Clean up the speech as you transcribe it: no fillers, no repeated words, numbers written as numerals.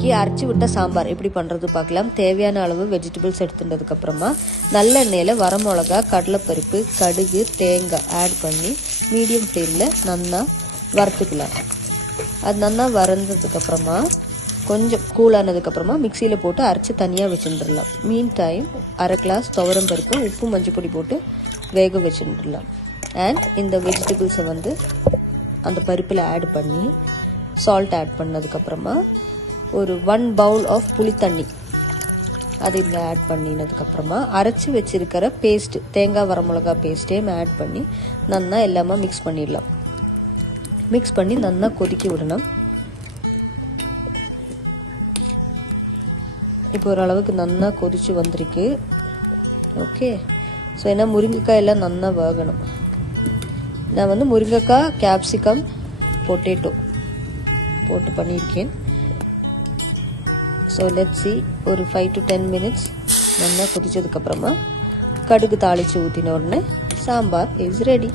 இன்னைக்கு அரைச்சி விட்ட சாம்பார் எப்படி பண்ணுறது பார்க்கலாம். தேவையான அளவு வெஜிடபிள்ஸ் எடுத்துட்டதுக்கப்புறமா நல்லெண்ணெயில் வரமிளகா, கடலைப்பருப்பு, கடுகு, தேங்காய் ஆட் பண்ணி மீடியம் ஃப்ளேமில் நல்லா வறுத்துக்கலாம். அது நல்லா வறந்ததுக்கப்புறமா கொஞ்சம் கூலானதுக்கப்புறமா மிக்சியில் போட்டு அரைச்சி தனியாக வச்சுட்டுடலாம். மீன் டைம் அரை கிளாஸ் துவரம் பருப்பு, உப்பு, மஞ்சள் பொடி போட்டு வேக வச்சுட்டுடலாம். அண்ட் இந்த வெஜிடபிள்ஸை வந்து அந்த பருப்பில் ஆட் பண்ணி சால்ட் ஆட் பண்ணதுக்கப்புறமா ஒரு 1 பவுல் ஆஃப் புளி தண்ணி அது இதில் ஆட் பண்ணினதுக்கப்புறமா அரைச்சி வச்சுருக்கிற பேஸ்ட்டு, தேங்காய் வரமிளகா பேஸ்ட்டையும் ஆட் பண்ணி நல்லா எல்லாமே மிக்ஸ் பண்ணிடலாம். மிக்ஸ் பண்ணி நல்லா கொதிக்க விடணும். இப்போ ஓரளவுக்கு நல்லா கொதிச்சு வந்திருக்கு. ஓகே, ஸோ ஏன்னா முருங்கைக்காய் எல்லாம் நல்லா வேகணும். நான் வந்து முருங்கைக்காய், கேப்சிகம், பொட்டேட்டோ போட்டு பண்ணியிருக்கேன். ஸோ லெட்ஸ் சி, ஒரு 5 to 10 minutes நல்லா கொதிச்சதுக்கப்புறமா கடுகு தாளித்து ஊற்றின உடனே சாம்பார் இஸ் ரெடி.